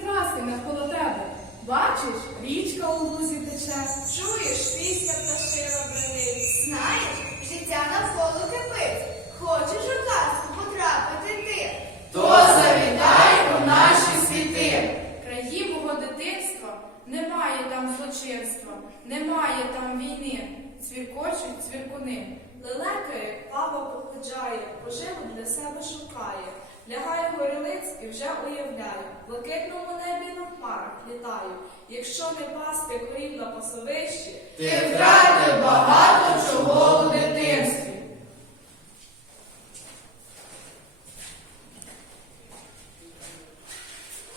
Світ прекрасний навколо тебе. Бачиш, річка у лузі тече. Чуєш, пісня пташина бренить. Знаєш, життя навколо кипить. Хочеш у казку потрапити ти. То завітай у наші світи. Краї мого дитинства немає там злочинства, немає там війни. Цвіркочуть цвіркуни. Лелекає, пава походжає, поживу для себе шукає. Лягає горілиць і вже уявляє. В блакитному небі на хмарах літаю. Якщо не пасти корів на пасовищі, Ти втратив багато чого у дитинстві.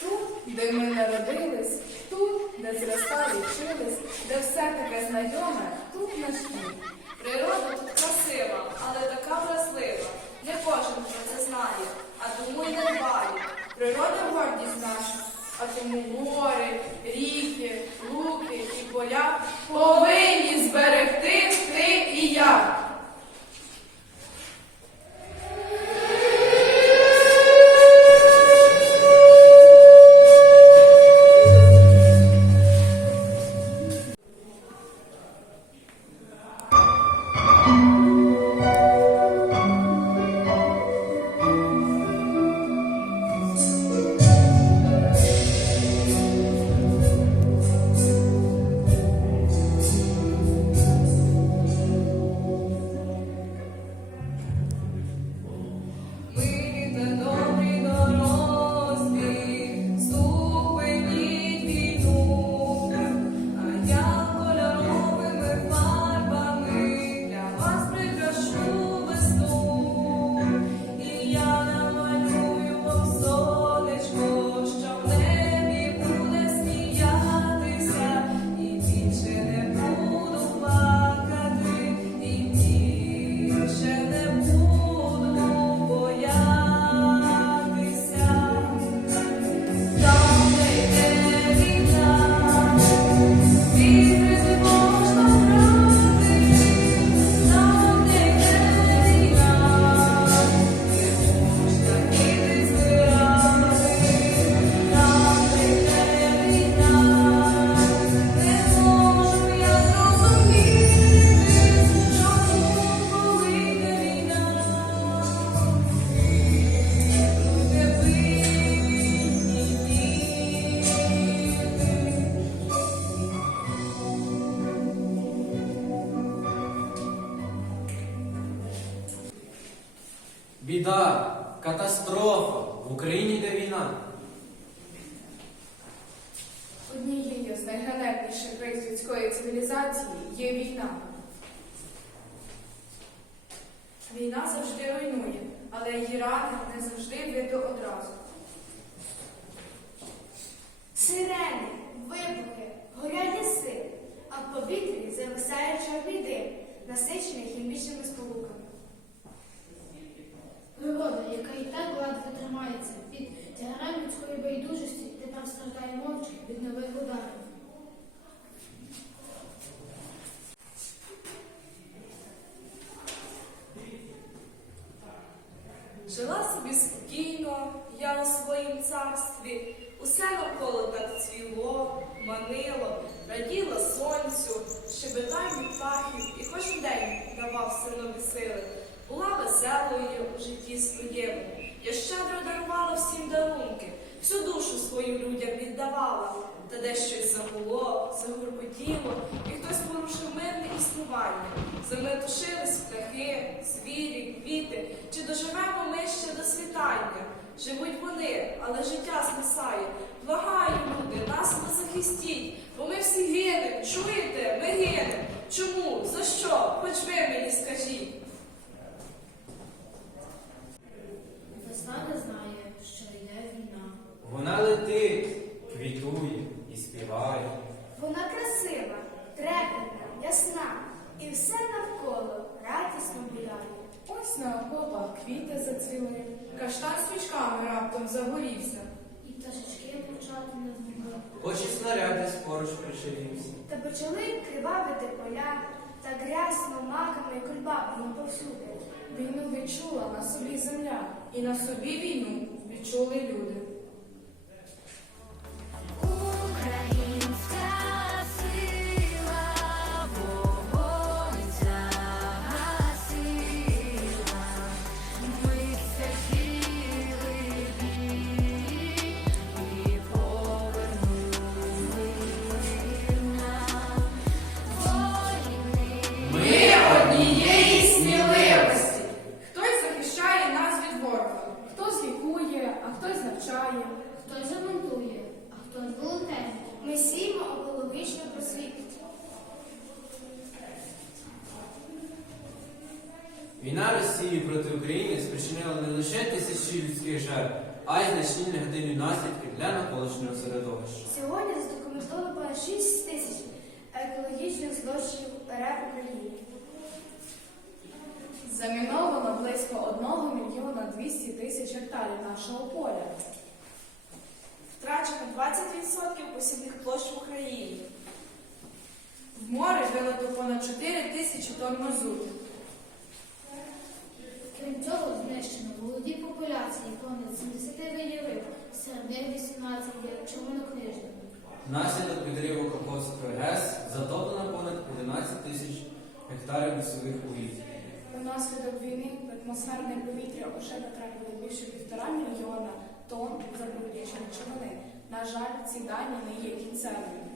Тут, де ми народились, тут, де зростали вчились, де все таке знайоме, тут наш дім. природа тут красива, але така вразлива. Не кожен а тому й не дбає. Природа гордість наша, а тому гори, ріки, луки і поля повинні зберегти ти і я. Біда, катастрофа, в Україні йде війна. Однією з найганебніших рис людської цивілізації є війна. Війна завжди руйнує, але її рани не завжди видно одразу. Сирени, вибухи, горять ліси, а в повітрі зависає чорний дим, насичений хімічними сполуками. Своїм царстві, усе навколо так цвіло, манило, раділо сонцю, щебетанню птахів і кожен день давав все нові сили. Була веселою у житті своєму. Я щедро дарувала всім дарунки, всю душу свою людям віддавала. Та дещо й загуло, загуркотіло, і хтось порушив мирне існування. Заметушились звірі, квіти. Чи доживемо ми ще до світання? Живуть вони, але життя знесає. Благаю, люди, нас не захистіть, бо ми всі гинемо. Чуєте? Ми гинемо. Чому? За що? Хоч ви мені скажіть. Весна не знає, що йде війна. Вона летить, квітує і співає. Вона красива, трепетна, ясна, і все навколо радісно гуляє. Ось на окопах квіти зацвіли. Каштан свічками раптом загорівся. І пташечки почати не змогли. Очі снаряди поруч причаївся. Та почали кривавити поля, та грязно маками і кульбабами повсюди. Війну відчула на собі земля, і на собі війну відчули люди. Лише тисячі людських жертв, а й значні негативні наслідки для навколишнього середовища. Сьогодні задокументовано понад 6 тисяч екологічних злочинів РФ в Україні. Заміновано близько 1 мільйона 200 тисяч гектарів нашого поля. Втрачено 20% посівних площ в Україні. В море вилито понад 4 тисячі тонн мазуту. Крім цього, знищено молоді популяції понад 70 видів серед них 18 є червонокнижними. Внаслідок підриву Каховської ГЕС затоплено понад 11 тисяч гектарів лісових угідь. Внаслідок війни атмосферне повітря вже потрапило більше півтора мільйона тонн забруднюючої речовини. На жаль, ці дані не є кінцевими.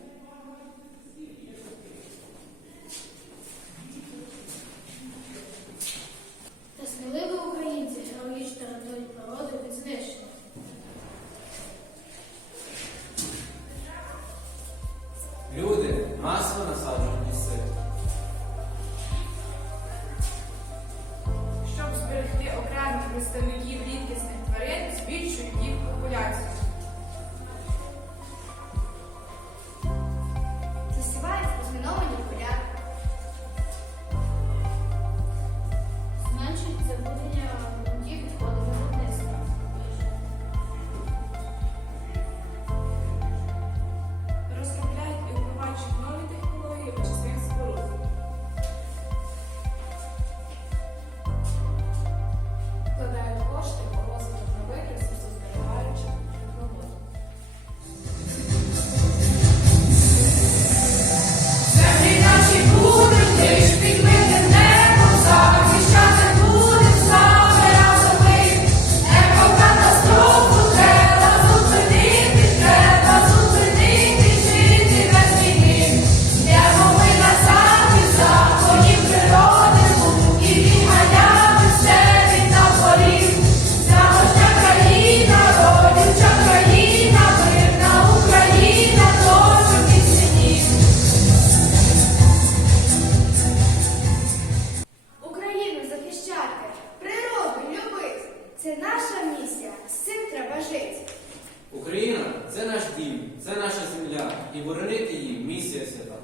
Боронити її місія свята.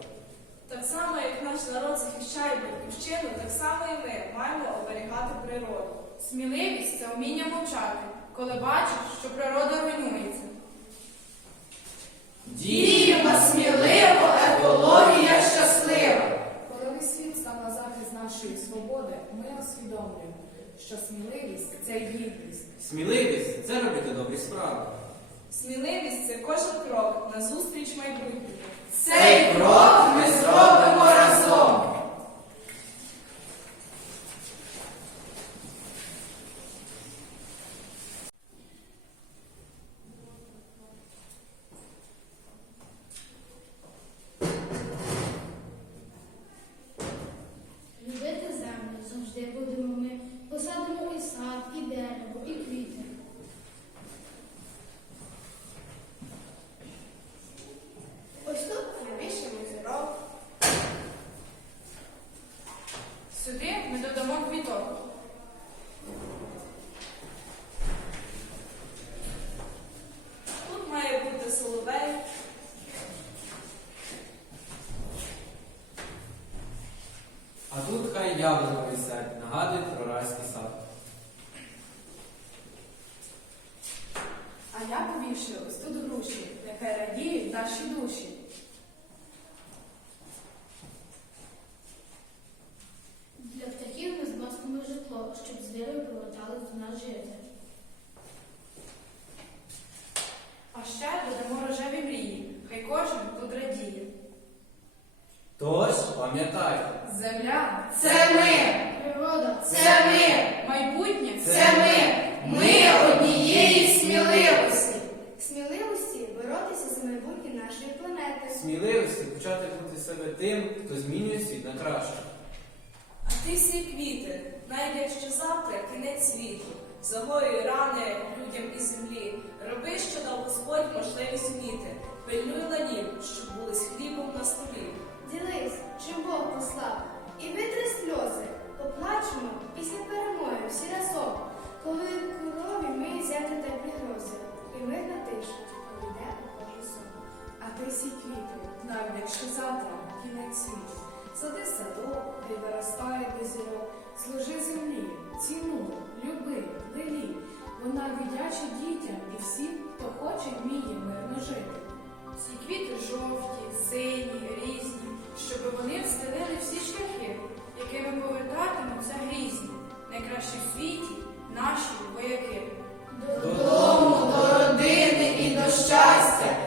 Так само, як наш народ захищає батьківщину, так само і ми маємо оберігати природу. Сміливість це вміння мовчати, коли бачиш, що природа руйнується. Діємо сміливо, екологія щаслива. Коли весь світ став на захист нашої свободи, ми усвідомлюємо, що сміливість це гідність. Сміливість це робити добрі справи. Сміливість це кожен крок на зустріч майбутньому. Цей крок ми зробимо разом. Любити землю завжди будемо ми. Посадимо і сад, і дерево, і квіти. Ось тут навішаємо зірок. А я повішую ось тут груші, нехай радіють наші душі. Для птахів ми збастимо звіри повертались до нас жити. А ще додамо рожеві мрії, хай кожен тут радіє. Тож, пам'ятайте, Земля Це ми, Природа це ми, майбутнє це ми, ми однієї сміливості. Сміливості боротися за майбутнє нашої планети. сміливості почати бути себе тим, хто змінює світ на краще. А квіти, навіть якщо завтра кінець світу, загоюй рани людям і землі. Роби, що дав Господь можливість вміти. Пильнуй ланів, щоб були з хлібом на столі. Ділись, чим Бог послав, і витри сльози, поплачемо після перемоги всі разом, коли крові ми взяти теплі грози, і мирна тиша поведе у кожен сон. А ти всі квіти, навіть якщо завтра кінець світу сади садок, де виростає зірок, служи землі, цінуй, люби, лилі, вона віддяча дітям і всім, хто хоче, вміє мирно жити. Всі квіти жовті, сині, різні, щоб вони встелили всі шляхи, якими повертатимуться грізні, найкращі в світі наші вояки. Додому, до родини і до щастя.